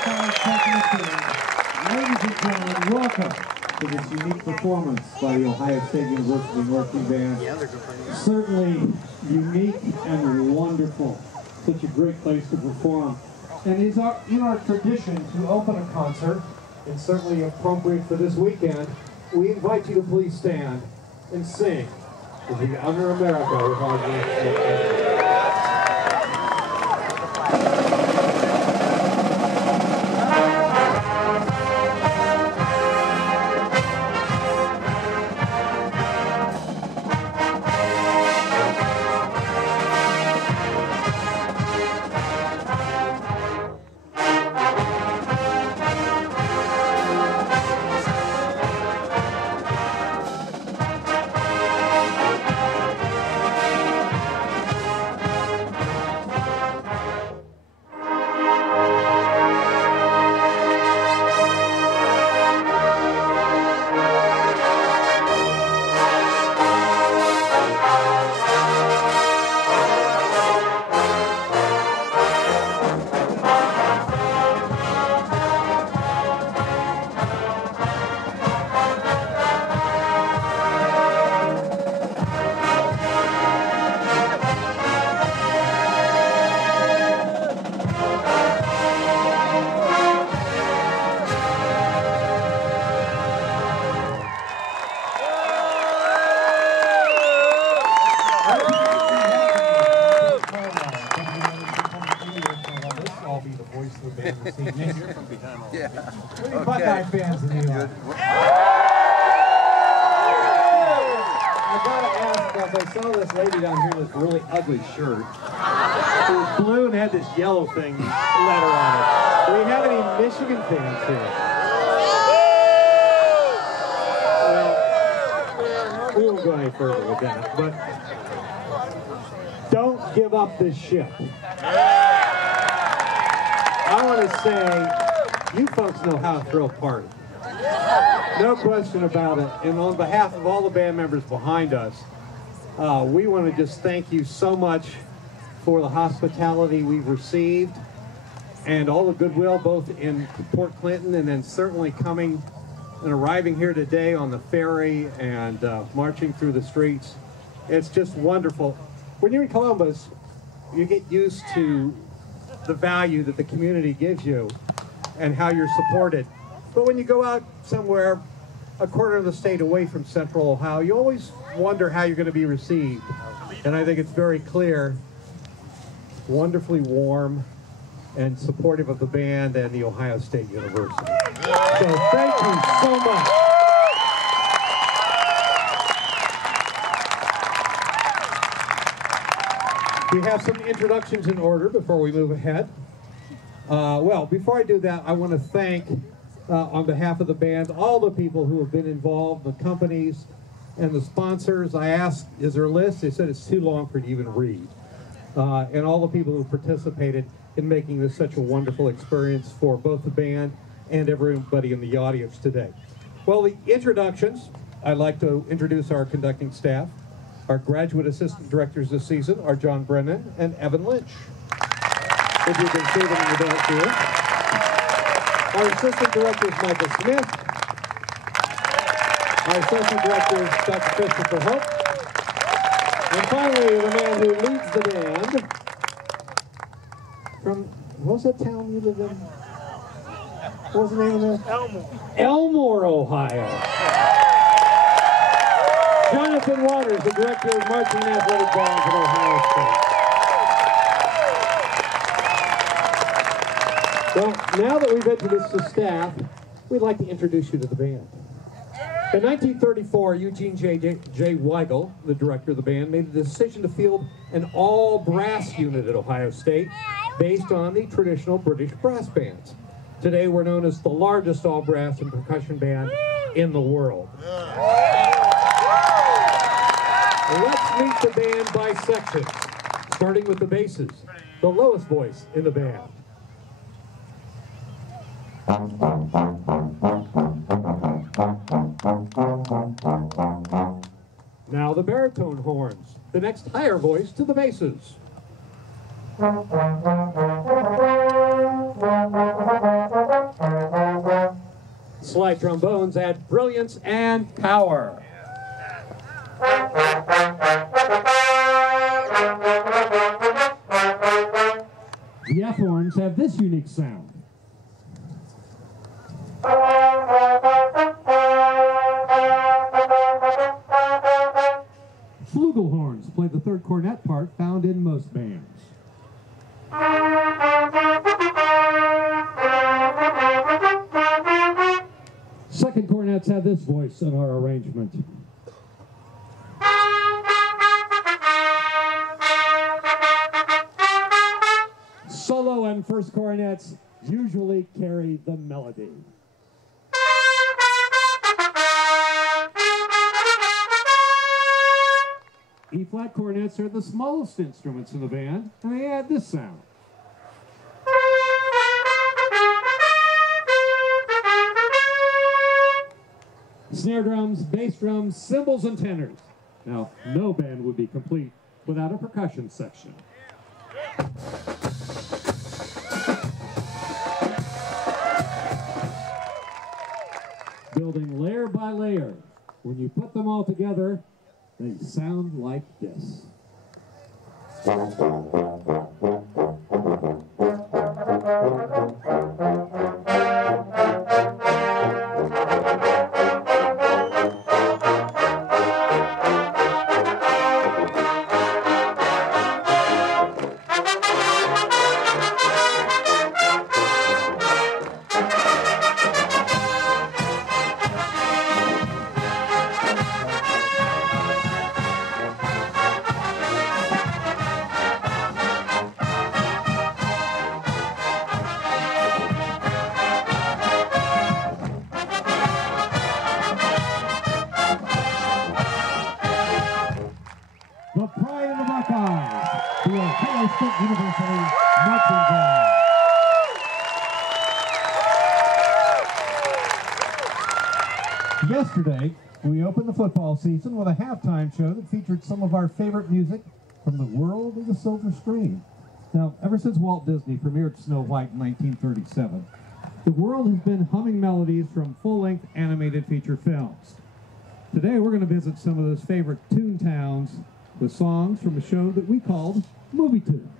Ladies and gentlemen, welcome to this unique performance by the Ohio State University Marching Band. Certainly unique and wonderful. Such a great place to perform. And it's in our tradition to open a concert, and certainly appropriate for this weekend, we invite you to please stand and sing as we honor America with our next. Buckeye fans in New York. I gotta ask, because I saw this lady down here in this really ugly shirt. It was blue and had this yellow thing letter on it. Do we have any Michigan fans here? Well, we won't go any further with that, but don't give up this ship. I want to say, you folks know how to throw a party. No question about it. And on behalf of all the band members behind us, we want to just thank you so much for the hospitality we've received and all the goodwill, both in Port Clinton and then certainly coming and arriving here today on the ferry and marching through the streets. It's just wonderful. When you're in Columbus, you get used to the value that the community gives you and how you're supported. But when you go out somewhere a quarter of the state away from Central Ohio, you always wonder how you're going to be received. And I think it's very clear, wonderfully warm and supportive of the band and the Ohio State University. So thank you so much. We have some introductions in order before we move ahead. Well, before I do that, I want to thank, on behalf of the band, all the people who have been involved, the companies and the sponsors. I asked, is there a list? They said it's too long for you to even read. And all the people who participated in making this such a wonderful experience for both the band and everybody in the audience today. Well, the introductions, I'd like to introduce our conducting staff. Our graduate assistant directors this season are John Brennan and Evan Lynch. If you can see them in the back here. Our assistant director is Michael Smith. Our associate director is Dr. Christopher Hope. And finally, the man who leads the band from, what was that town you live in? What was the name of that? Elmore. Elmore, Ohio. Jonathan Waters, the director of Marching and Athletic Bands at Ohio State. Well, now that we've introduced the staff, we'd like to introduce you to the band. In 1934, Eugene J. Weigel, the director of the band, made the decision to field an all-brass unit at Ohio State based on the traditional British brass bands. Today, we're known as the largest all-brass and percussion band in the world. Let's meet the band by section, starting with the basses, the lowest voice in the band. Now the baritone horns, the next higher voice to the basses. Slide trombones add brilliance and power. The F horns have this unique sound. Flugelhorns play the third cornet part found in most bands. Second cornets have this voice in our arrangement. Solo and first cornets usually carry the melody. E-flat cornets are the smallest instruments in the band, and they add this sound. Snare drums, bass drums, cymbals, and tenors. Now, no band would be complete without a percussion section. Building layer by layer. When you put them all together, they sound like this. The pride of the Buckeyes, the Ohio State University marching band. Yesterday, we opened the football season with a halftime show that featured some of our favorite music from the world of the silver screen. Now, ever since Walt Disney premiered Snow White in 1937, the world has been humming melodies from full-length animated feature films. Today, we're going to visit some of those favorite tune towns with songs from a show that we called Movie Tunes.